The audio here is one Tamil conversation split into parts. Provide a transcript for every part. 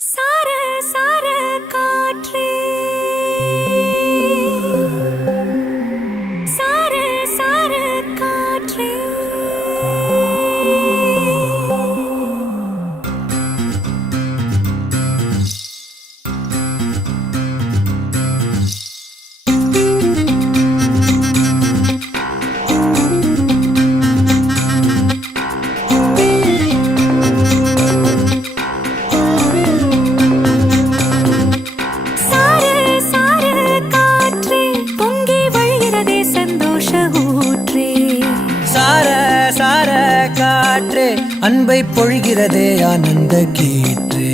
சார சார காற்றே சார சார காற்றே அன்பை பொழிகிறதே ஆனந்த கீற்றே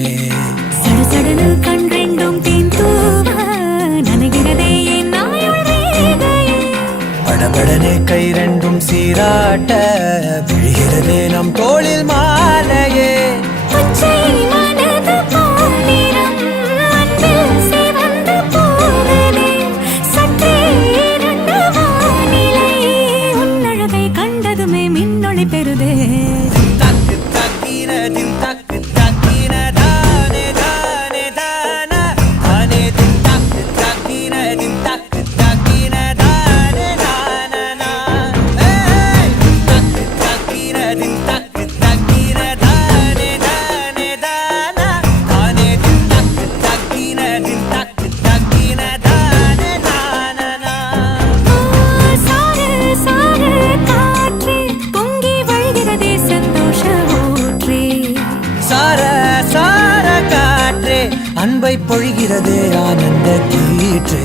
சடசடனு கண் ரெண்டும் தேன் தூவ நனைகிறதே என் நாயுள் ரேகையே படபடனே கை ரெண்டும் சீராட்ட விழுகிறதே நம் தோளில் மாலையே பச்சை மனது பாலிரம் அன்பில் சிவந்து போவதே சற்றே இரண்டு வானிலை உன்னழகை கண்டதுமே மின்னொளி பெறுதே அன்பை பொழிகிறதே ஆனந்த கீற்றே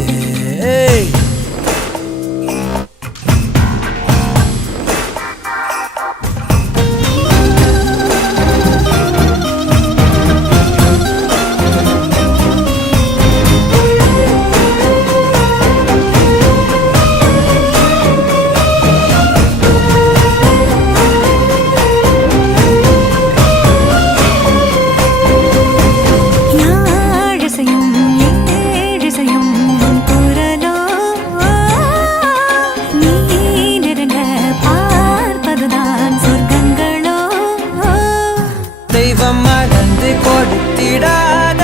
கொடுத்திடாத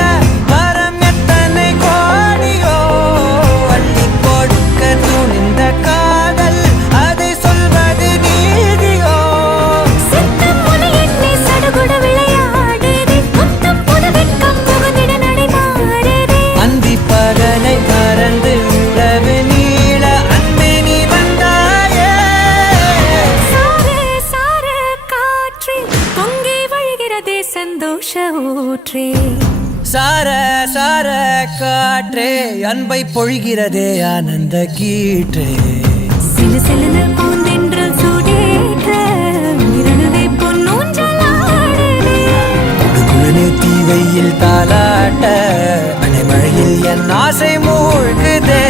வரம் எத்தனை கோடியோ அள்ளி கொடுக்க துணிந்த காதல் அதை சொல்வது நீதியோ சித்தம் முனை என்னை சடுகுட விளையாடுதே முத்தம் புது வெட்கம் புகுந்திட நடைமாறுதே அந்தி பகலை மறந்து உறவு நீள அன்பே நீ வந்தாயே சார சார காற்றே பொங்கி வழிகிறதே சந்தோஷ ஊற்றே சார சார காற்றே அன்பை பொழிகிறதே ஆனந்த கீற்றே சிலு சிலுன்னு பூந்தென்றல் சூடேற்ற இரணுவே பொன்னூஞ்சலாடுதே குடுகுளனே தீவையில் தாலாட்ட அனைமழையில் என் ஆசை மூழ்குதே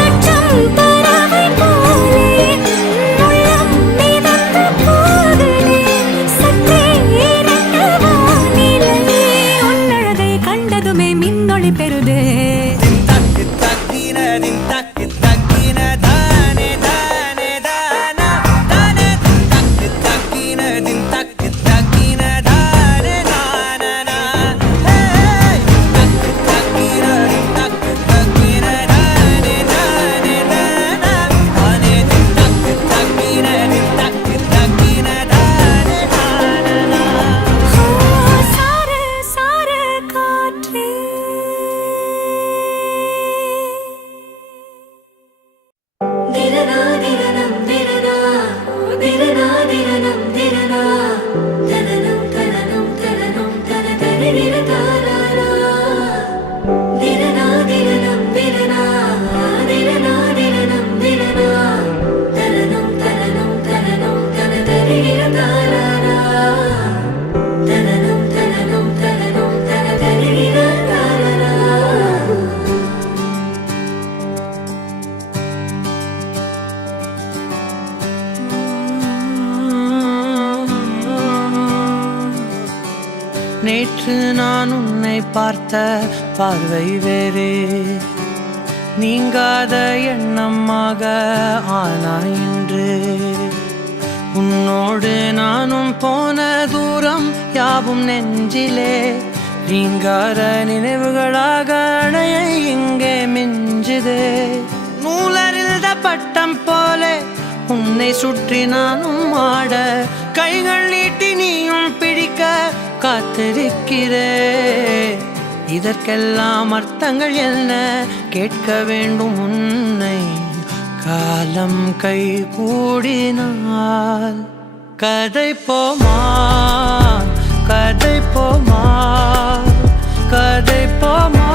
லட்சம் பறவை போலே உள்ளம் மிதந்து போகுதே சற்றே இரண்டு வானிலையே உன்னழகை கண்டதுமே மின்னொளி பெறுதே தக்கு தக்கினதின் தக்கு தக்கின தானே தானே தானா தானே தக்கு தக்கினதின் தக்கு தக்கின தானே தானா தக்கு தக்கினதின் தக்கு தக்கின தானே தானே தானா தானே தக்கு தக்கினதின் தக்கு தக்கின தானே தானா சார சார காற்றே திரனா திரனம் திரனா திரனா திரனம் திரனா தனனம் தனனம் தனனம் தன தரிர தாராரா திரனா திரனம் திரனா திரனா திரனம் திரனா தனனம் தனனம் தனனம் தன தரிர தாராரா தனனம் தனனம் தனனம் தன தரிர தாராரா நேற்று நான் உன்னை பார்த்த பார்வை வேறே நீங்காத எண்ணமாக ஆனாய் இன்று உன்னோடு நானும் போன தூரம் யாவும் நெஞ்சிலே ரீங்கார நினைவுகளாக அணைய இங்கே மிஞ்சுதே. நூலறிந்த பட்டம் போல உன்னை சுற்றி நானும் ஆட, கைகள் நீட்டி நீயும் பிடிக்க காத்திருக்கிறே. இதற்கெல்லாம் அர்த்தங்கள் என்ன கேட்க வேண்டும் உன்னை, காலம் கை கூடினால். கதை போமா கதை போமா கதை போமா,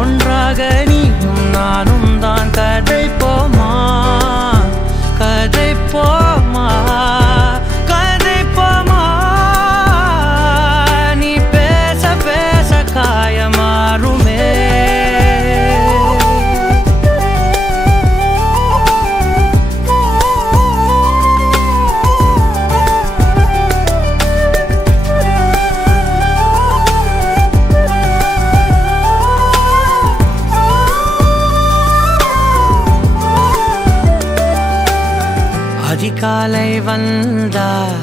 ஒன்றாக நீயும் நானும் தான். கதை போமா கதை போமா கதை போமா, நீ பேச பேச காயமாறுமே. அதிகாலை வந்தால்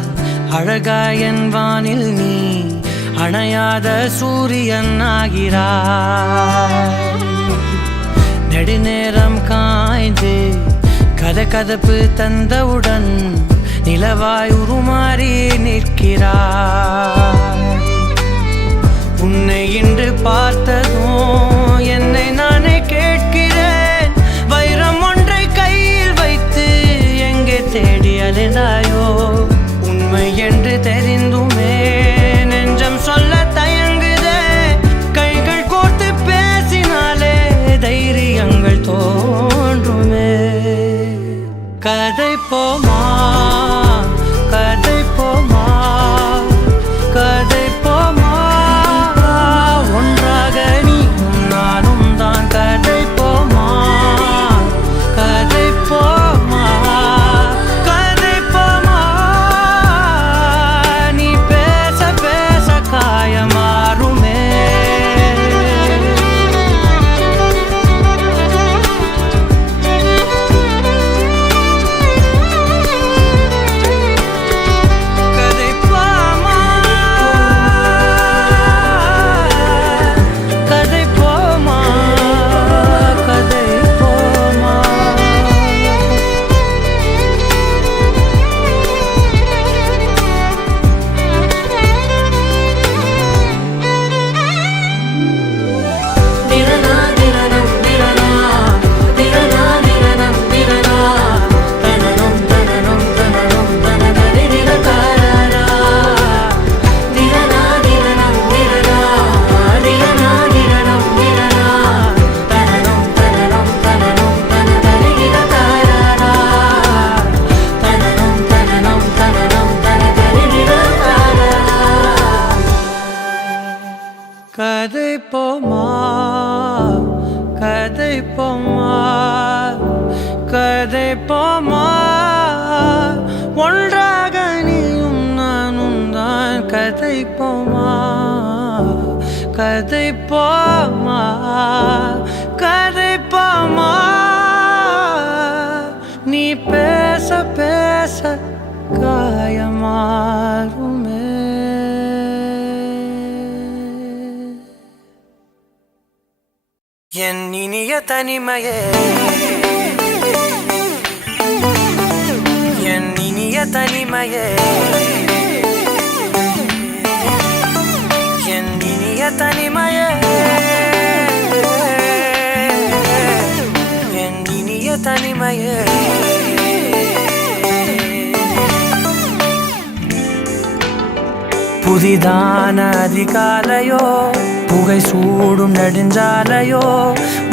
அழகாயன் வானில் நீ அணையாத சூரியன் ஆகிறாய். நெடுநேரம் காய்ந்து கதகதப்பு தந்தவுடன் நிலவாய் உருமாறி நிற்கிறாய். உன்னை இன்று பார்த்ததும் என்னை நானே கேட்கிறேன், வைரம் ஒன்றை கையில் வைத்து எங்கே தேடி அலைந்தாயோ. உண்மை என்று தெரிந்துமே நெஞ்சம் சொல்ல தயங்குதே, கைகள் கோர்த்து பேசினாலே தைரியங்கள் தோன்றுமே. கதை போமா கதை போமா கதை போமா, ஒன்றாக நீயும் நானும் தான். கதை போமா கதை போமா கதை போமா, நீ பேச பேச காயமாறுமே. கதை போமா கதை போமா கதை போமா. திரனா திரனம் திரனா திரனா திரனம் திரனா, தனனம் தனனம் தனனம் தனதரி திரகாரா. திரனா திரனம் திரனா திரனா திரனம் திரனா, தனனம் தனனம் தனனம் தனதரி திரகாரா. தனனம் தனனம் தனனம் தனதரி திரகாரா. கதை போமா கதை போமா கதை போமா, ஒன்றாக நீயும் நானும் தான். கதை போமா கதை போமா கதை போமா, நீ பேச பேச காயமாறுமே. என் இனிய தனிமையே என் இனிய தனிமையே என் இனிய தனிமையே என் இனிய தனிமையே. புதிதான அதிகாலையோ புகை சூடும் நெடுஞ்சாலையோ,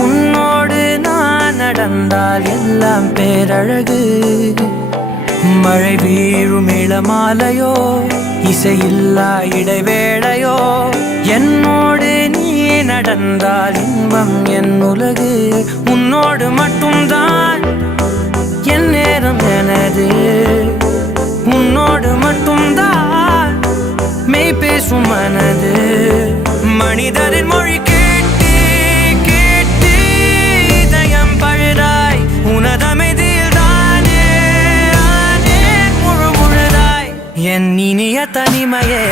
உன்னோடு நான் நடந்தால் எல்லாம் பேரழகு. மழை வீழும் இளமாலையோ இசையில்லா இடைவேளையோ, என்னோடு நீ நடந்தால் இன்பம் என் உலகு. உன்னோடு மட்டும்தான் என் நேரம் எனது, உன்னோடு மட்டும்தான் மெய் பேசும் மனது. மனிதரின் மொழி கேட்டு கேட்டு இதயம் பழுதாய், உனதமைதியில் தானே ஆனே முழு முழுதாய். என் இனிய தனிமையே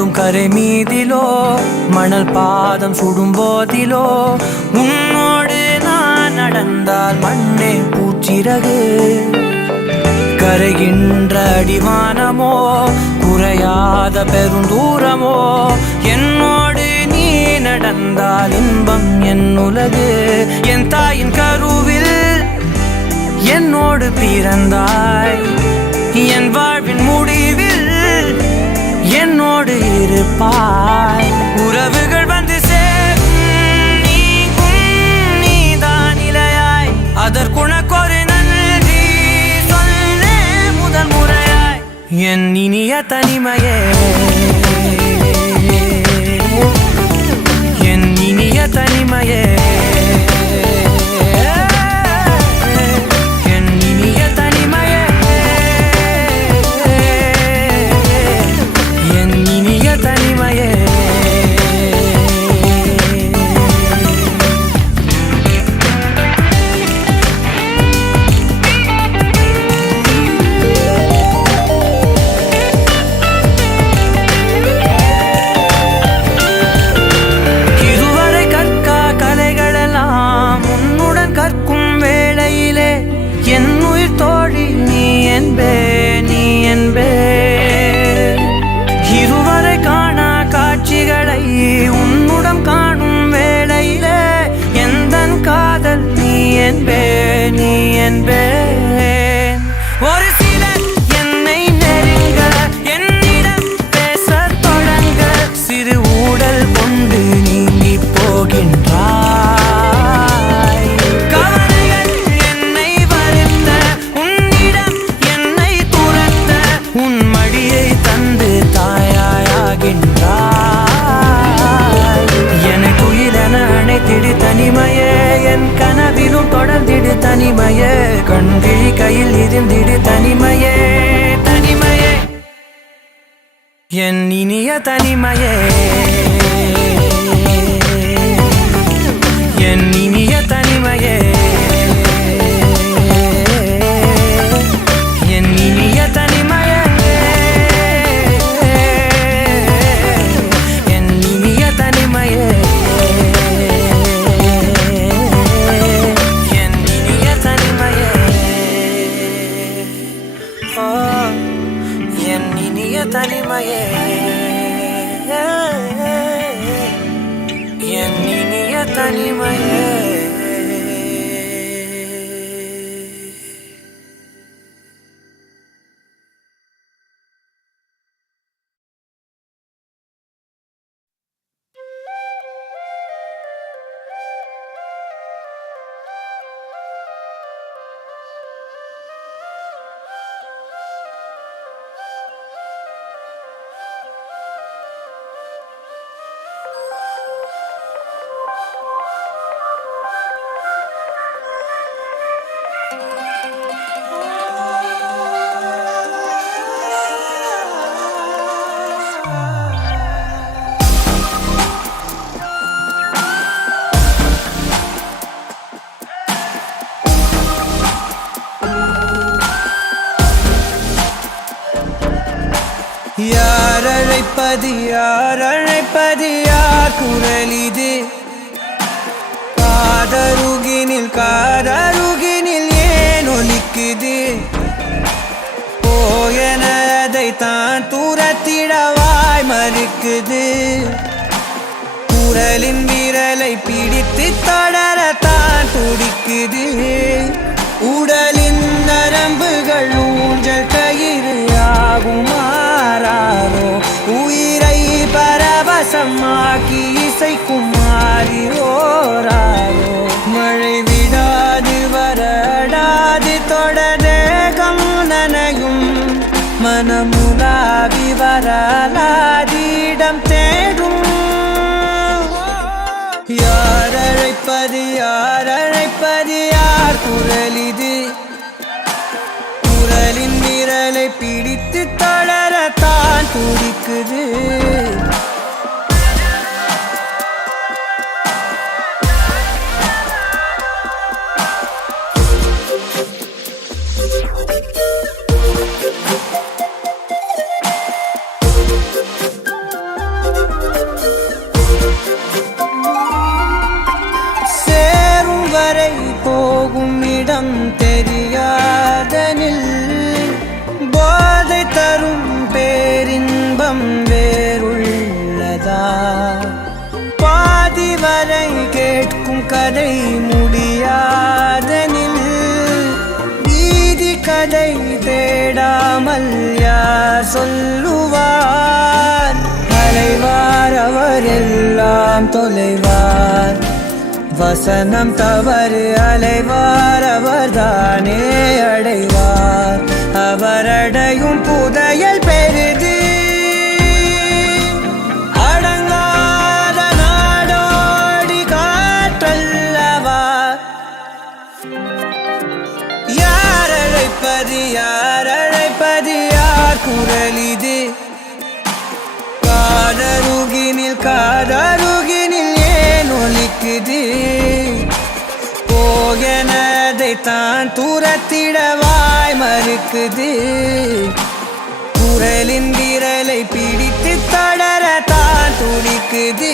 மோதும் கரை மீதிலோ மணல் பாதம் சுடும் போதிலோ உன்னோடு நான் நடந்தால் மண்ணே பூச்சிறகு கரைகின்ற அடிவானமோ குறையாத பெருந்தூரமோ என்னோடு நீ நடந்தால் இன்பம் என் உலகு என் தாயின் கருவில் என்னோடு பிறந்தாய் என் வாழ்வின் முடிவில் என்னோடு இருப்பாய் உறவுகள் வந்து சேரும் நீக்கும் நீதான் இலையாய் அதற்குணக்கொரு நன்றி சொல்லே முதல் முறையாய் என் இனிய தனிமையே என் இனிய தனிமையே ஒரு சிலர் என்னை நெருங்க என்னிடம் பேச தொடங்க சிறு ஊடல் கொண்டு நீங்கி போகின்றாய் கவலைகள் என்னை வருத்த உன்னிடம் என்னை துரத்த உன் மடியை தந்து தாயாகின்றாய் எனக்கு உயிரென அணைத்திடு தனிமையே என் கனவிலும் தொடர்ந்திடு தனிமையே கண்கிழி கையில் இருந்திடு தனிமையே தனிமையே என் இனிய தனிமையே என் இனிய தனிமையே என் இனிய தனிமையே என் இனிய தனிமையே தனிமையே என் இனிய தனிமையே யார் அழைப்பது யார் குரல் இது காதருகினில் ஏன் ஒலிக்குது போயனதை தான் தூரத்திடவாய் மறுக்குது குரலின் விரலை பிடித்து தொடரத்தான் துடிக்குது உடலின் நரம்புகள் ஊஞ்சல் கயிறு ஆகுமாறாரோ உயிரை பரவசமாக்கி இசைக்கும் மாறி ஓராரோ மழை விடாது வரடாது தொடரேகம் நனையும் மனமுலாவி வரலாதிடம் தேடும் யார் அழைப்பது யார் குரல் இது குரலின் விரலை பிடித்து தொடரத்தான் துடிக்குது தெரியாதனில் போதை தரும் பேரின்பம் வேறுள்ளதா? பாதி வரை கேட்கும் கதை முடியாதனில் வீதி கதை தேடாமல் யார் சொல்லுவார்? அலைவார் அவர் எல்லாம் தொலைவார், வசனம் தவறு அலைவார் அவர்தானே அடைவார். அவரடையும் புதையல் பெரிது, அடங்காத நாடோடி காற்றல்லவா? யார் அழைப்பது யார் அழைப்பது யார் குரல் இது? காதருகினில் ஏன் ஒலிக்குது? போகனதை தான் தூரத்திடவாய் மறுக்குது. குரலின் விரலை பிடித்து தொடர தான் துடிக்குது.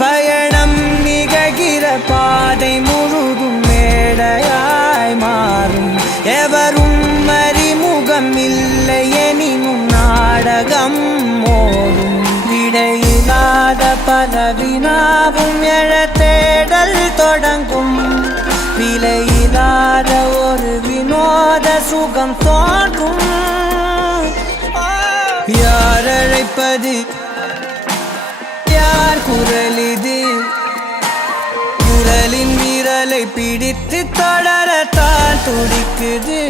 பயணம் நிகழ்கிற பாதை முழுதும் மேடையாய் மாறும். எவரும் அறிமுகம் இல்லை எனினும் நாடகம் ஓடும். விடையில்லாத பல வினாவும் எழ தேடல் தொடங்கும். விலையில்லாத ஒரு வினோத சுகம் தோன்றும். யார் அழைப்பது யார் குரல் இது? குரலின் விரலை பிடித்து தொடரத்தான் துடிக்குது.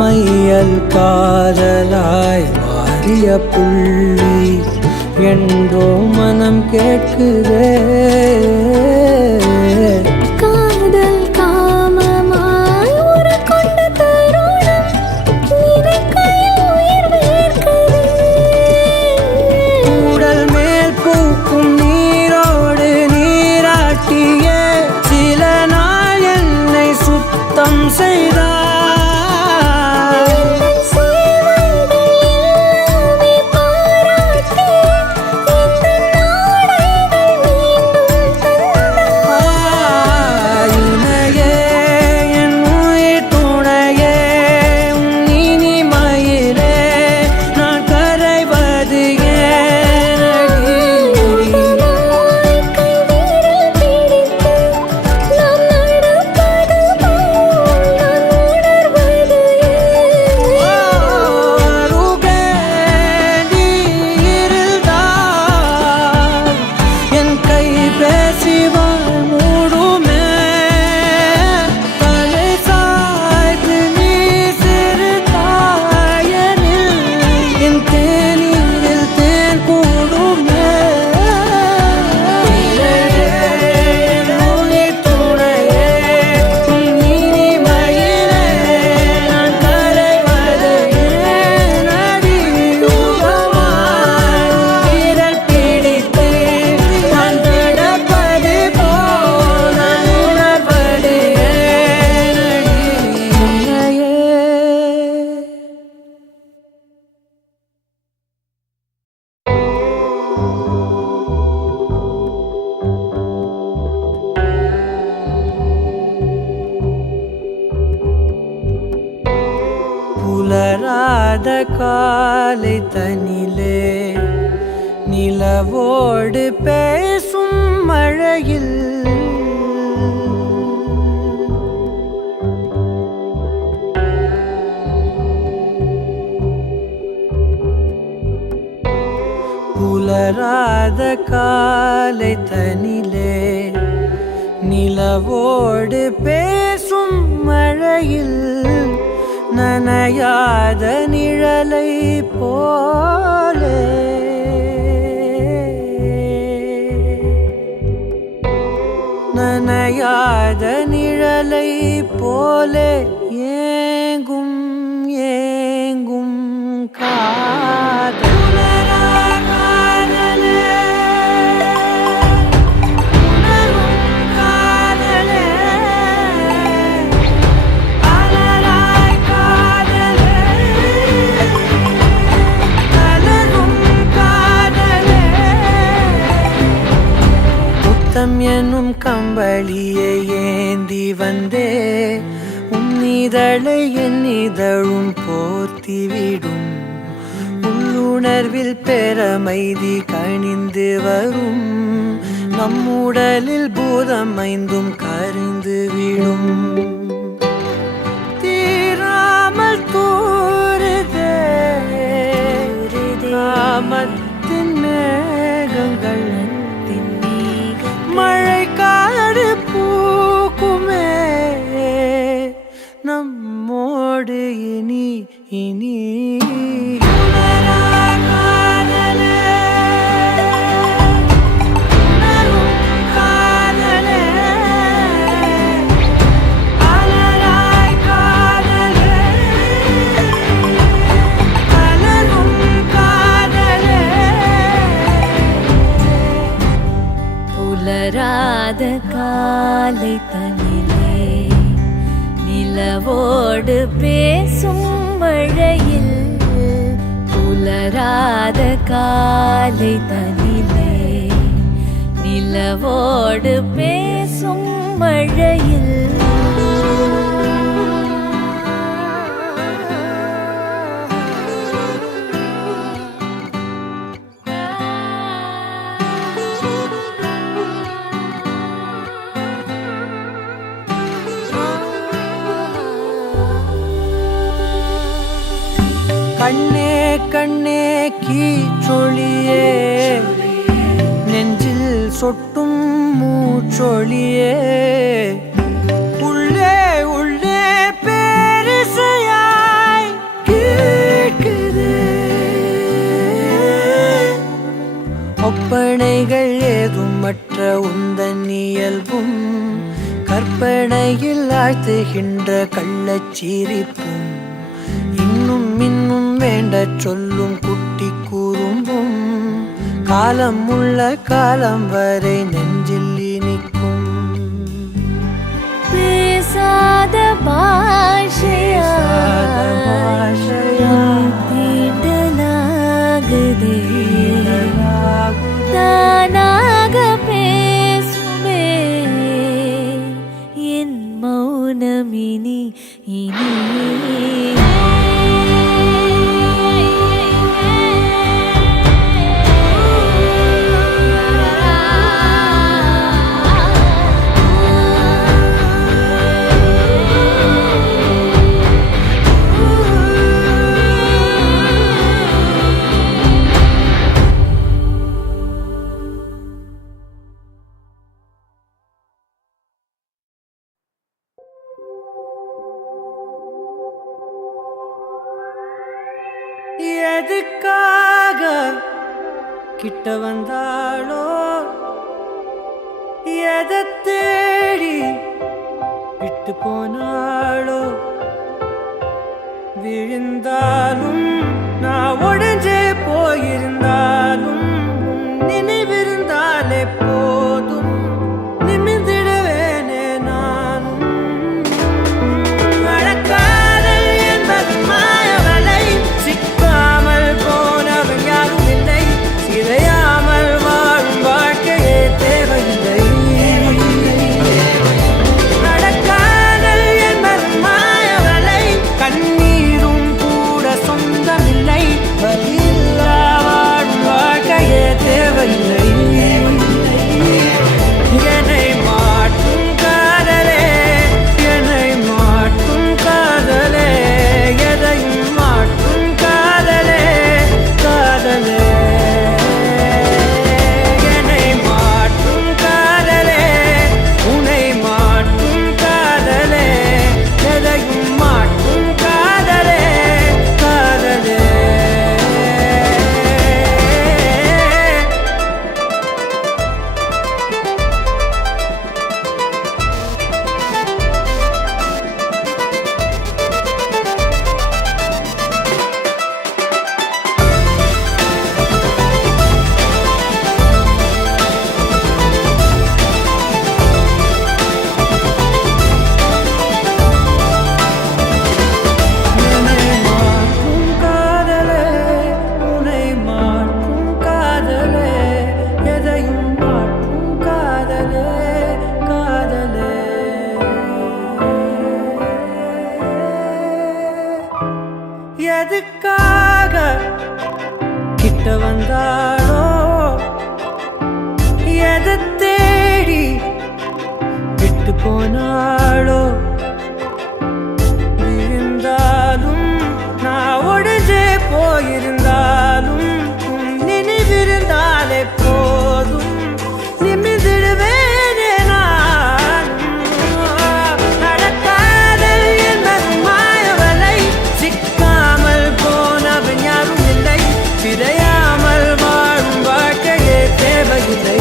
மையல் காதலாய் மாறிய புள்ளி என்றோ மனம் கேட்குதே. காதல் காமமாய் உருக்கொண்ட தருணம் நினைக்கையில் உயிர் வேர்க்குதே. உடல் மேல் பூக்கும் நீரோடு நீராட்டிய சில நாள் என்னை சுத்தம் செய்தார். புலராத காலை தனிலே நிலவோடு பேசும் மழையில் புலராத காலை தனிலே நிலவோடு பேசும் மழையில் நனையாத நிழலை போலே நனையாத நிழலை போலே ஏங்கும் ஏங்கும் காதல் எனும் கம்பளியை ஏந்தி வந்தே உன்னிதழை என்னிதழும் போர்த்திவிடும் உள்ளுணர்வில் பெறமைதி கணிந்து வரும் நம்முடலில் பூதம் ஐந்தும் கரிந்து விடும் தீராமல் தூருதே காமத்தின் மேகங்கள் மழை காடு பூக்குமே நம்மோடு இனி இனி புலராத காலை தனிலே நிலவோடு பேசும் மழையில் புலராத காலை தனிலே நிலவோடு பேசும் மழையில் கண்ணே கண்ணே கீச்சொழியே நெஞ்சில் சொட்டும் மூச்சொழியே உள்ளே உள்ளே பேரிசையாய் கேட்குது ஒப்பனைகள் ஏதும் மற்ற உந்தன் இயல்பும் கற்பனையில் ஆழ்த்துகின்ற கள்ளச்சிரிப்பும் இன்னும் இன்னும் வேண்ட சொல்லும் குட்டி கூறும்பும் காலம் உள்ள காலம் வரை நெஞ்சில் இனிக்கும் பேசாத பாஷையா தீண்டலாகுதே தானாக பேசுமே என் மௌனமினி இனி எதுக்காக கிட்ட வந்தாளோ எதை தேடி விட்டு போனாளோ விழுந்தாலும் நான் உடைஞ்சே போயிருந்தாலும் நினைவிருந்தாலே போதும் நிமிர்ந்திடுவேனே நானும் மழக்காதல் என்பது மாயவலை சிக்காமல் போனவன் யாரும் இல்லை சிதையாமல் வாழும் வாழ்க்கையே தேவையில்லை நடக்காதல் என்பது எதுக்காக கிட்ட வந்தாளோ எதை தேடி விட்டு போனாளோ இருந்தாலும் நான் ஒடிஞ்சே போயிருந்தாலும் நினைவிருந்தாலே போதும் நிமிர்ந்திடுவேனே நானும். நடக்காதல் என்பது மாயவலை சிக்காமல் போனவன் யாரும் இல்லை சிதையாமல் வாழும் வாழ்க்கையே தேவையில்லை.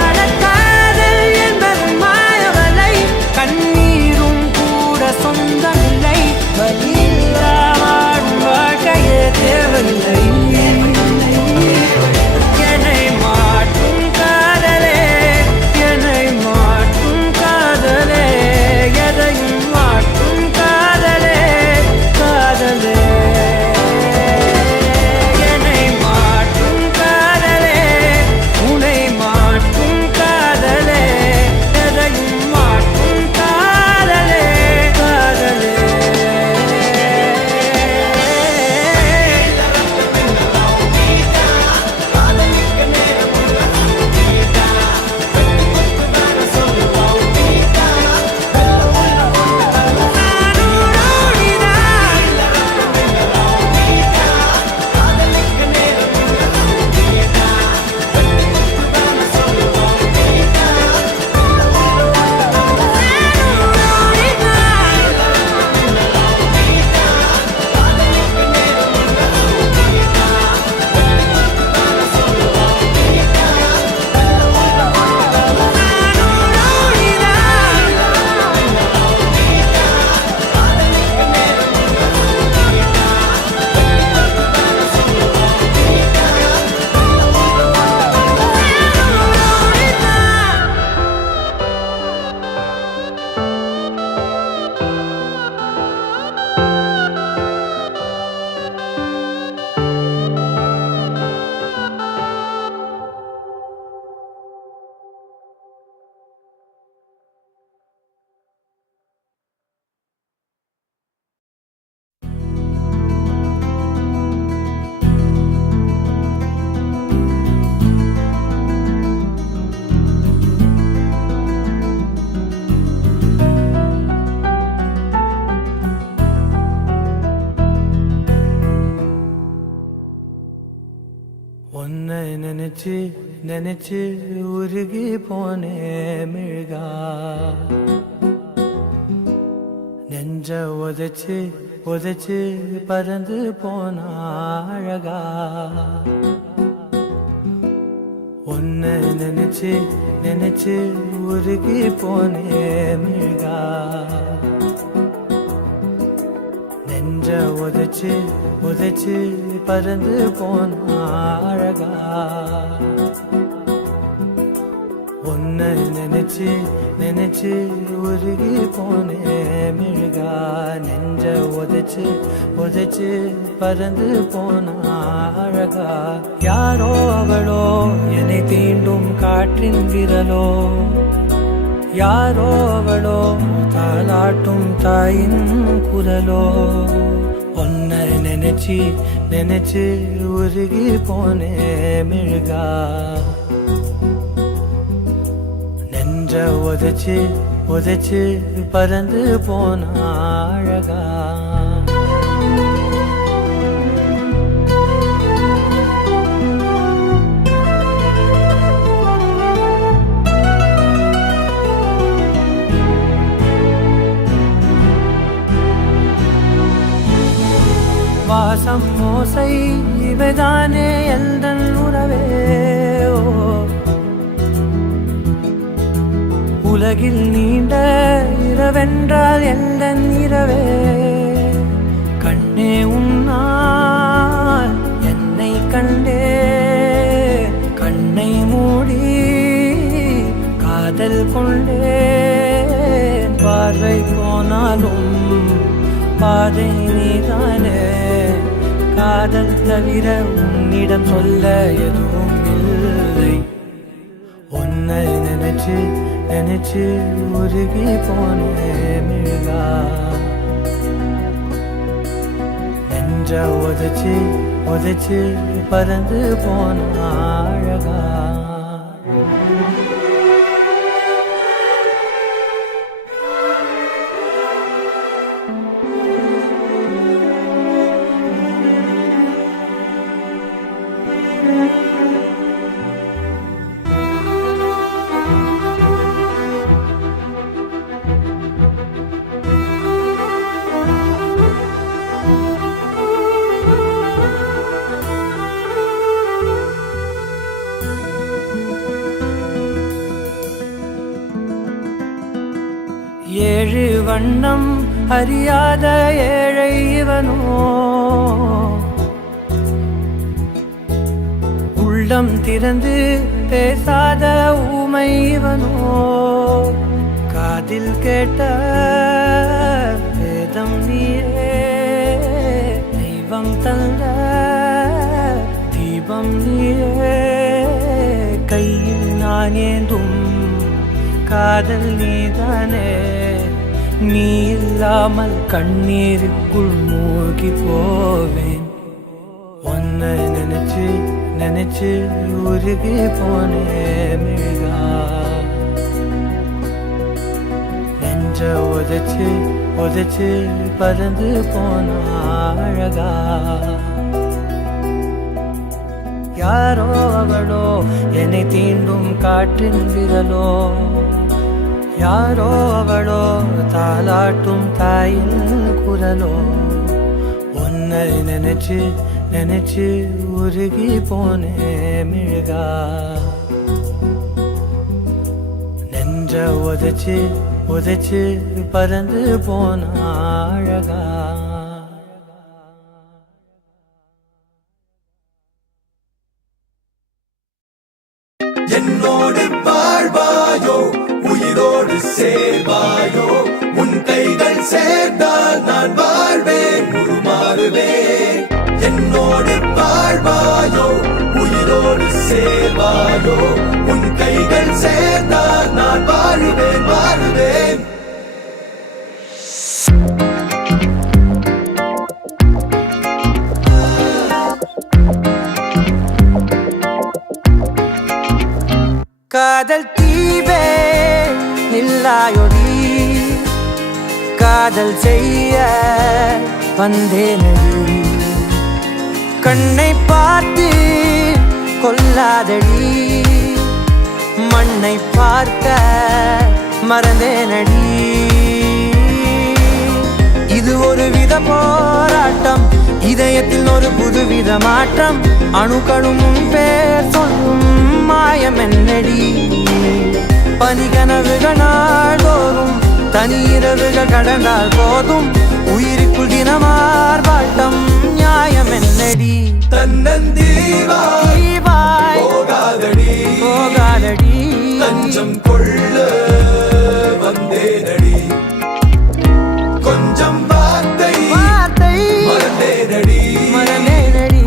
நடக்காதல் என்பது மாயவலை கண்ணீரும் கூட சொந்தமில்லை வலியில்லா வாழும் வாழ்க்கையே தேவையில்லை. என்னை மாற்றும் காதலே என்னை மாற்றும் காதலே எதையும் மாற்றும் காதலே காதலே என்னை மாற்றும் காதலே உன்னை மாற்றும் காதலே எதையும் மாற்றும் காதலே காதலே. உன்னை நினைச்சு நினைச்சு உருகி போனே மிழ்கா நெஞ்ச உதைச்சு உதைச்சு பறந்து போனா அழகா. உன்னை நினைச்சு நினைச்சு உருகி போனே மிழ்கா நெஞ்ச உதைச்சு உதைச்சு பறந்து போனா அழகா. உன்னை நினைச்சு நினைச்சு உருகி போனே மிழ்கா நெஞ்ச உதைச்சு உதைச்சு பறந்து போனா அழகா. யாரோ அவளோ என்னை தீண்டும் காற்றின் விரலோ யாரோ அவளோ தாலாட்டும் தாயின் குரலோ. உன்னை நினைச்சு நினைச்சு உருகி போனே மிழ்கா நெஞ்ச உதைச்சு உதைச்சு பறந்து போனா அழகா. வாசம் மோசை இவைதானே எந்தன் உறவே ஓ. உலகில் நீண்ட இரவென்றால் எந்தன் இரவே கண்ணே உன்னால் என்னை கண்டே கண்ணை மூடி காதல் கொண்டே பார்வை போனாலும் பாதை நீதானே காதல் தவிர உன்னிடம் சொல்ல எதுவும் இல்லை. உன்னை நினைச்சு நினைச்சு உருகி போனே மிழ்கா நெஞ்ச உதைச்சு உதைச்சு பறந்து போன அழகா ஏழு வண்ணம் அறியாத ஏழை இவனோ உள்ளம் திறந்து பேசாத ஊமை இவனோ காதில் கேட்ட வேதம் நீயே தெய்வம் தந்த தீபம் நீயே கையில் நான் ஏந்தும் காதல் நீதானே நீ இல்லாமல் கண்ணீருக்குள் மூழ்கி போவேன் உன்னை நினைச்சு நினைச்சு உருகி போனே மிழ்கா நெஞ்ச உதைச்சு உதைச்சு பறந்து போன அழகா யாரோ அவளோ என்னை தீண்டும் காற்றின் விரலோ யாரோ அவளோ தாலாட்டும் தாயின் குரலோ உன்னை நினைச்சு நினைச்சு உருகி போனே மிழ்கா நெஞ்ச உதைச்சு உதைச்சு பறந்து போன அழகா என்னோடு வாழ்வாயோ உயிரோடு சேர்வாயோ உன் கைகள் சேர்ந்தால் நான் வாழ்வேன் உருமாறுவேன் என்னோடு வாழ்வாயோ உயிரோடு சேர்வாயோ உன் கைகள் சேர்ந்தால் நான் வாழுவேன் வாழுவேன் காதல் தீவே நில்லாயொடி காதல் செய்ய வந்தேனடி கண்ணை பார்த்து கொல்லாதடி மண்ணை பார்க்க மறந்தேனடி இது ஒரு வித போராட்டம் இதயத்தில் ஒரு புதுவித மாற்றம் அணுக்களும் பேர் சொல்லும் மாயம் என்னடி பனிகனவுகள் நாள்தோறும் தனி இரவுகள் கடந்தால் போதும் உயிருக்குள் தினமார்பாட்டம் நியாயம் என்னடி தன்னந்தீவாய் போகாதடி போகாதடி தஞ்சம் கொள்ள வந்தேனடி கொஞ்சம் வார்த்தை மறந்தேனடி மறந்தேனடி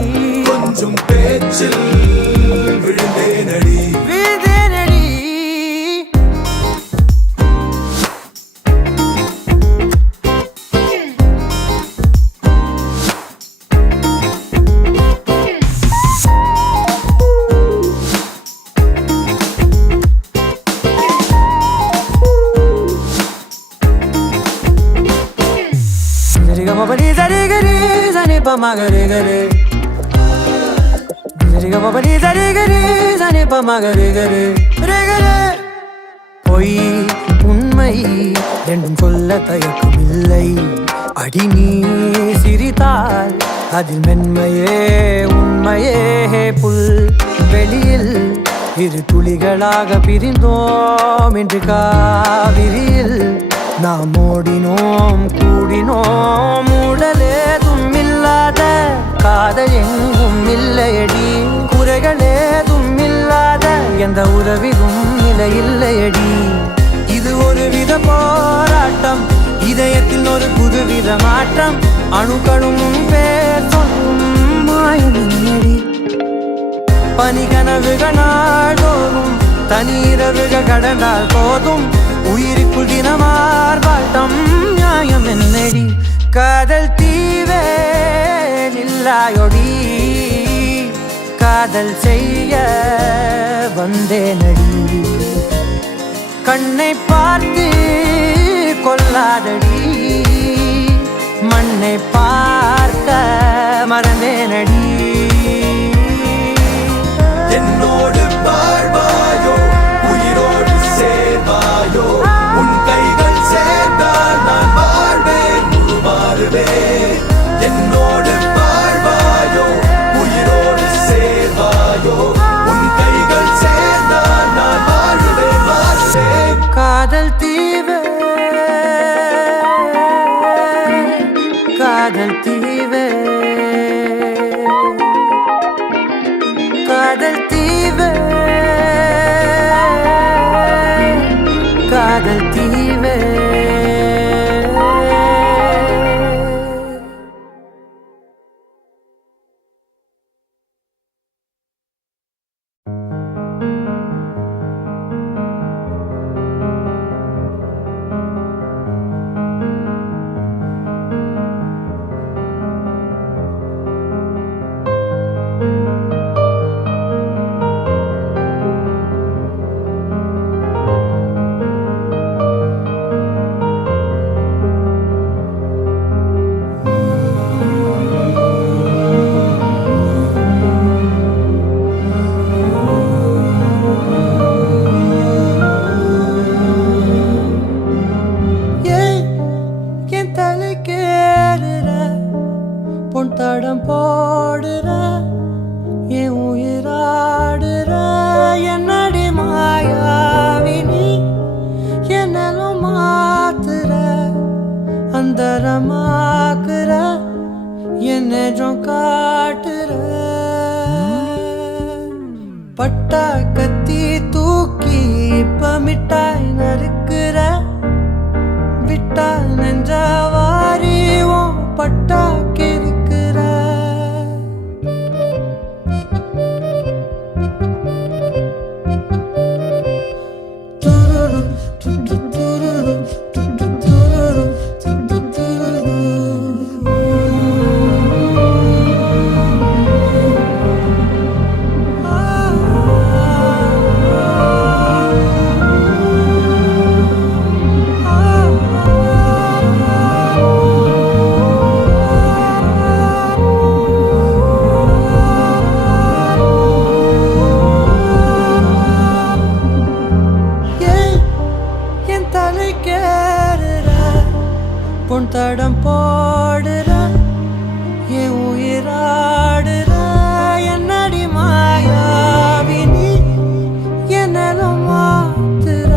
கொஞ்சம் பேச்சில் விழுந்தேனடி Magare gare Gare ga babadi gare gare zane pa magare gare gare gare பொய் உண்மை ரெண்டும் சொல்ல தயக்கமில்லை அடி நீ சிரித்தால் அதில் மென்மையே உண்மையே புல் வெளியில் இரு துளிகளாக பிரிந்தோம் என்று காவிரியில் நாம் ஓடினோம் கூடினோம் உடலேதும் இல்லாத காதல் எங்கும் இல்லையடி குறைகளேதும் இல்லாத எந்த உறவிலும் நிலை இல்லையடி இது ஒரு வித போராட்டம் இதயத்தில் ஒரு புதுவித மாற்றம் அணுக்களும் பேர் சொல்லும் மாயடி பனிகனவுகள் நாள்தோறும் தனிரவுகள் கடந்தால் போதும் உயிருக்குள் தினமார்பாட்டம் நியாயம் என்னடி காதல் தீவே நின்றாயொடி காதல் செய்ய வந்தேனடி கண்ணை பார்த்து கொல்லாதடி மண்ணை பார்க்க மறந்தேனடி என்னோடு வாழ்வாயோ உயிரோடு சேர்வாயோ உன் கைகள் சேர்ந்தால் நான் வாழ்வேன் உருமாறுவேன் என்னோடு வாழ்வாயோ உயிரோடு சேர்வாயோ உன் கைகள் சேர்ந்தால் நான் வாழ்வேன் வாழ்வேன் காதல் தீவே காதல் தீவே காதல் தீவே காதல் தீவே பொன் தடம் போடுற என் உயிராடுற என்னடி மாயாவினி என்னலும் மாத்துற அந்தரமாக்குற என்னும் காட்டுற பட்டா கத்தி தூக்கி இப்ப மிட்டாய் நறுக்குற விட்டா நெஞ்சவாரி பட்டா கிறுக்குற பொன் தடம் போடுற என் உயிராடுற என்னடி மாயாவினி என்னலும் மாத்துற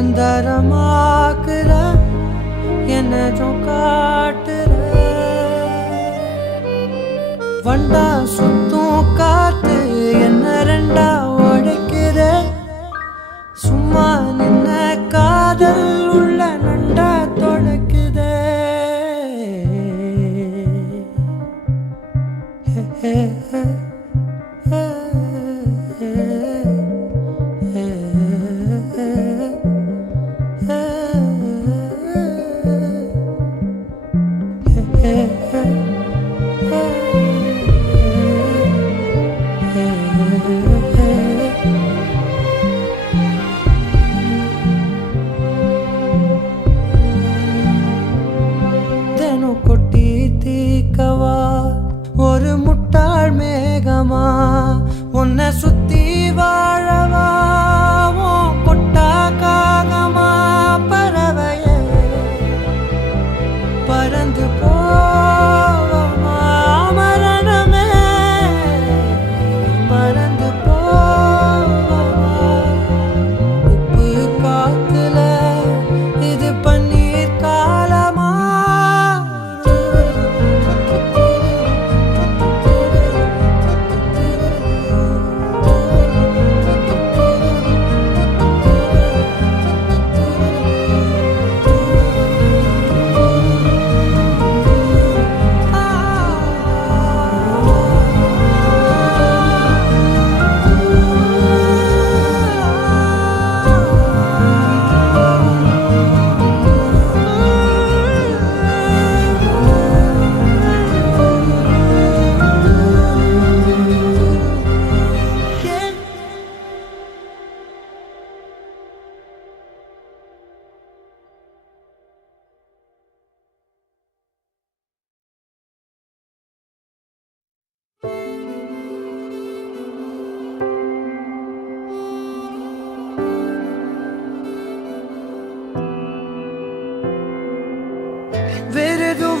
அந்தரமாக்குற என்னும் காட்டுற வண்டா சுத்தும் காத்து என்ன ரெண்டா உடைக்கிற சும்மா நின்ன காதல் உள்ள நண்டா தொடக்குதே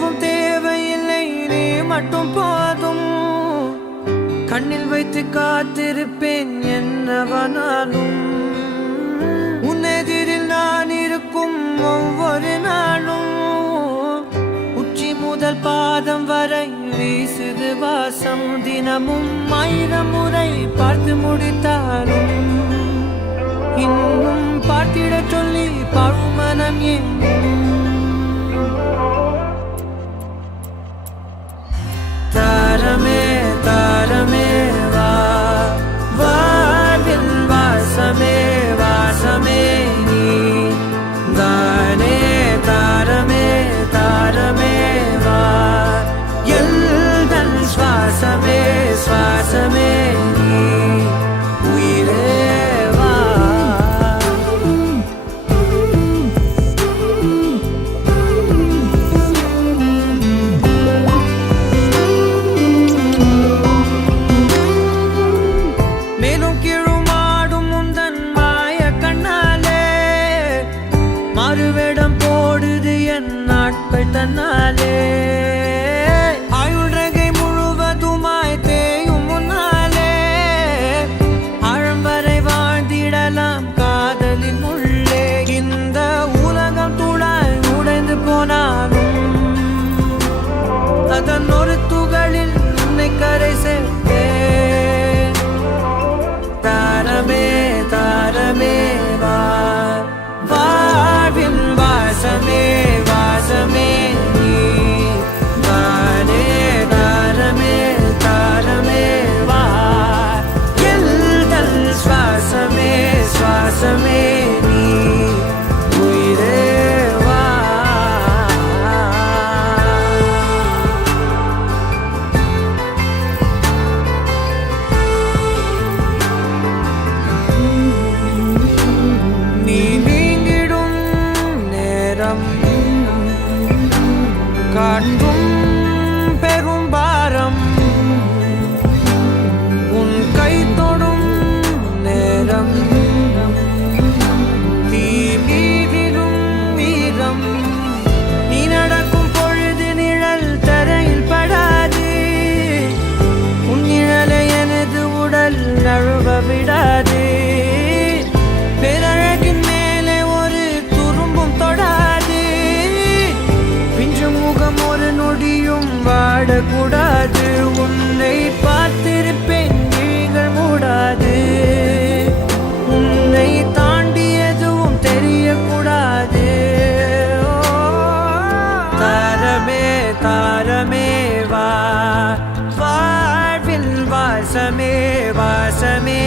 எதுவும் தேவையில்லை, நீ மட்டும் போதும். கண்ணில் வைத்து காத்திருப்பேன் என்னவனாலும். உன்னெதிரில் நான் இருக்கும் ஒவ்வொரு நாளும். உச்சி முதல் பாதம் வரை வீசுது வாசம். தினமும் 1000 முறை பார்த்து முடித்தாலும் இன்னும் பார்த்திட சொல்லி பழுமனம் ஏன்? தாரமே தாரமே வா, வாழ்வில் வாசமே வாசமே நீ தானே. தாரமே தாரமே வா, எல்தன் சுவாசமே சுவாசமே நீ உயிரே வா. மேலும் கீழுமாடும் முந்தன் மாய கண்ணாலே மாறுவேடம் போடுது என் நாட்கள் தன்னாலே. ஆயுள் ரகை முழுவதுமாய் தேயும் முன்னாலே ஆழம் வரை வாழ்ந்திடலாம் காதலின் உள்ளே. இந்த உலகம் துளாய் உடைந்து போனாலும் அதன் ஒரு துகளில் உன்னை கரை சேர்ப்பேன். தாரமே தாரமே வா, வாழ்வின் வாசமே வாசமே நீ தானே. தாரமே தாரமே வா, எல்தல் சுவாசமே சுவாசமே நீ உயிரே வா. நீ நீங்கிடும் நேரம் காற்றும் பெரும் பாரம். உன் கை தொடும் நேரம் தீ மீதிடும் வீரம். நீ நடக்கும் பொழுது நிழல் தரையில் படாது. உன் நிழலை எனது உடல் நழுவ விடாது. பேரழகின் மேலே ஒரு துரும்பும் தொடாது. பிஞ்சு முகம் ஒரு நொடியும் வாடக்கூடாது. உன்னை பார்த்திருப்பேன் விழிகள் மூடாது. உன்னை தாண்டி எதுவும் தெரியக்கூடாது. தாரமே தாரமே வா, வாழ்வில் வாசமே வாசமே